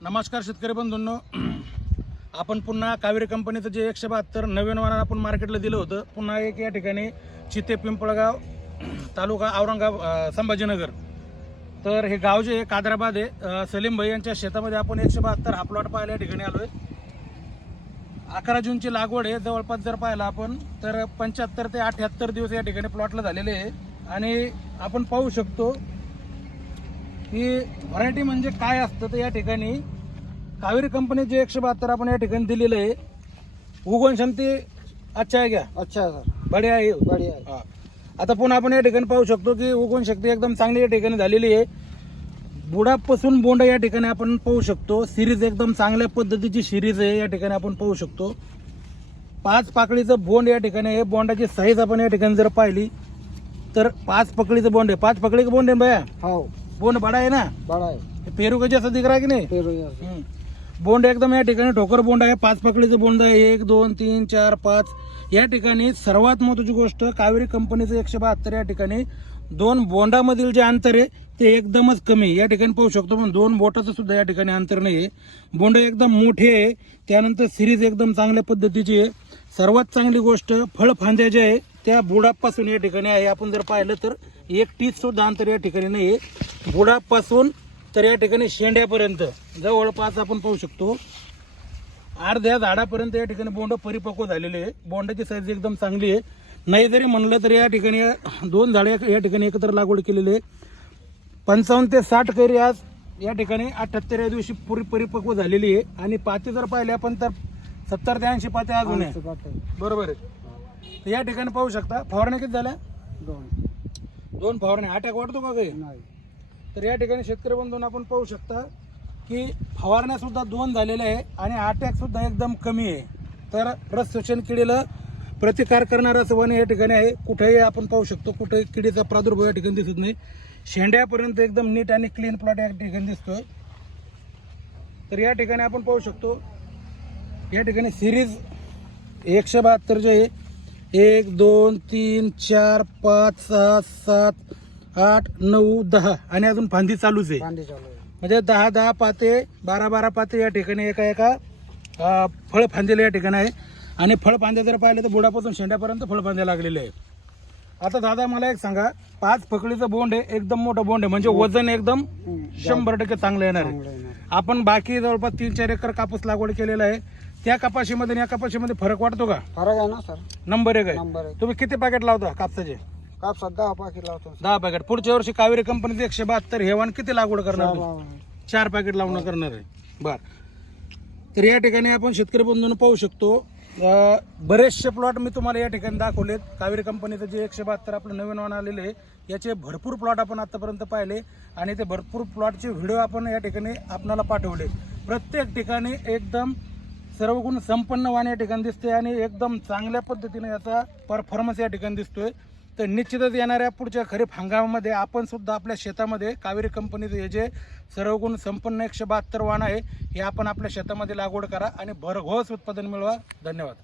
नमस्कार शेतकरी बंधूंनो, आपण पुन्हा कावेरी कंपनीचं जे 172 नवीन वाहन आपण मार्केटला दिलं होतं, पुन्हा एक या ठिकाणी चिते पिंपळगाव तालुका औरंगाबाद संभाजीनगर. तर हे गाव जे कादराबाद आहे, सलीम भाई यांच्या शेतामध्ये आपण 172 हा प्लॉट पाहायला या ठिकाणी आलोय. 11 जूनची लागवड आहे. जवळपास जर पाहिलं आपण तर 75 ते 78 दिवस या ठिकाणी प्लॉटला झालेले आहे. आणि आपण पाहू शकतो की व्हरायटी म्हणजे काय असतं. तर या ठिकाणी कावेरी कंपनी जे 172 आपण या ठिकाणी दिलेलं आहे, उगवण क्षमते अच्छा आहे, क्या अच्छा है सर, बढिया आहे, बढ़िया है. हा. आता पुन्हा आपण या ठिकाणी पाहू शकतो की उगवण शक्ती एकदम चांगली या ठिकाणी झालेली आहे. बुडापासून बोंड या ठिकाणी आपण पाहू शकतो. सिरीज एकदम चांगल्या पद्धतीची सिरीज आहे या ठिकाणी आपण पाहू शकतो. 5 पाकळीचं बोंड या ठिकाणी आहे. बोंडाची साईज आपण या ठिकाणी जर पाहिली तर 5 पकड़ीचं बोंड आहे. 5 पकड़ी का बोंड है भैया, हाँ बोंड बड़ा है ना, बड़ा है. पेरू का जैसा दिख रहा है कि नहीं. फिर ये बोंड एकदम या ठिकाणी ठोकर बोंड आहे. 5 पकडीचं बोंड आहे. 1 2 3 4 5 या ठिकाणी. सर्वात महत्त्वाची गोष्ट, कावेरी कंपनीचं 172 या ठिकाणी 2 बोंडामधील जे अंतर आहे ते एकदमच कमी या ठिकाणी पाहू शकतो. पण 2 बोटाचं सुद्धा या ठिकाणी अंतर नाही आहे. बोंड एकदम मोठे आहे. त्यानंतर सिरीज एकदम चांगल्या पद्धतीची आहे. सर्वात चांगली गोष्ट, फळफांद्या जे आहे त्या बुडापासून या ठिकाणी आहे. आपण जर पाहिलं तर 1 टीच सुद्धा अंतर या ठिकाणी नाही आहे. बुडापासून तर या ठिकाणी शेंड्यापर्यंत जवळपास आपण पाहू शकतो अर्ध्या झाडापर्यंत या ठिकाणी बोंड परिपक्व झालेले आहे. बोंडाची साईज एकदम चांगली आहे. नाही जरी म्हणलं तर या ठिकाणी 2 झाडे या ठिकाणी एकत्र लागवड केलेली आहे. 55 ते 60 कैरी आज या ठिकाणी 78 या दिवशी पुरी परिपक्व झालेली आहे. आणि पाती जर पाहिले आपण तर 70 ते 80 पात्या अजून आहे. बरोबर आहे. तर या ठिकाणी पाहू शकता. फवारण्या किती झाल्या? 2 फवारण्या. अटॅक वाटतो का काही? नाही. तर या ठिकाणी शेतकरी बंधूंना आपण पाहू शकता की फवारण्या सुद्धा 2 झालेल्या आहे आणि अटॅक सुद्धा एकदम कमी आहे. तर रस शोषण किडीला प्रतिकार करणारा वन या ठिकाणी आहे. कुठेही आपण पाहू शकतो, कुठेही किडीचा प्रादुर्भाव या ठिकाणी दिसत नाही. शेंड्यापर्यंत एकदम नीट आणि क्लीन प्लॉट या ठिकाणी दिसतोय. तर या ठिकाणी आपण पाहू शकतो या ठिकाणी सिरीज 172 जे आहे 1 2 3 4 5 6 7 8 9 10 आणि अजून फांदी चालूच आहे. म्हणजे 10 पाते 12 पाते या ठिकाणी एका फळ फांदीला या ठिकाणी आहे. आणि फळ फांद्या जर पाहिलं तर बुडापासून शेंड्यापर्यंत फळ फांद्या लागलेले आहे. आता दादा मला एक सांगा, 5 पकडीचं बोंड आहे, एकदम मोठं बोंड आहे, म्हणजे वजन एकदम 100% चांगलं येणार आहे. आपण बाकी जवळपास 3-4 एकर कापूस लागवड केलेला आहे. त्या कपाशीमध्ये आणि या कपाशीमध्ये फरक वाटतो का? फरक आहे ना सर, नंबर 1 आहे. नंबर 1. तुम्ही किती पॅकेट लावता कापसाचे? कापसात 10 पाकिट लावतो. 10 पॅकेट. पुढच्या वर्षी कावेरी कंपनीचे 172 हे वाण किती लागवड करणार? 4 पॅकेट लावणं करणार आहे. बर. तर या ठिकाणी आपण शेतकरी बंधूंना पाहू शकतो बरेचसे प्लॉट मी तुम्हाला या ठिकाणी दाखवलेत. कावेरी कंपनीचं जे 172 आपलं नवीन वाहन आलेले आहे याचे भरपूर प्लॉट आपण आतापर्यंत पाहिले आणि ते भरपूर प्लॉटचे व्हिडिओ आपण या ठिकाणी आपल्याला पाठवले. प्रत्येक ठिकाणी एकदम सर्वगुण संपन्न वाहन या ठिकाणी दिसते आणि एकदम चांगल्या पद्धतीने याचा परफॉर्मन्स या ठिकाणी दिसतोय. तर निश्चितच येणाऱ्या पुढच्या खरीप हंगामामध्ये आपण सुद्धा आपल्या शेतामध्ये कावेरी कंपनीचं हे जे सर्वगुण संपन्न 172 वाहन आहे हे आपण आपल्या शेतामध्ये लागवड करा आणि भरघोस उत्पादन मिळवा. धन्यवाद.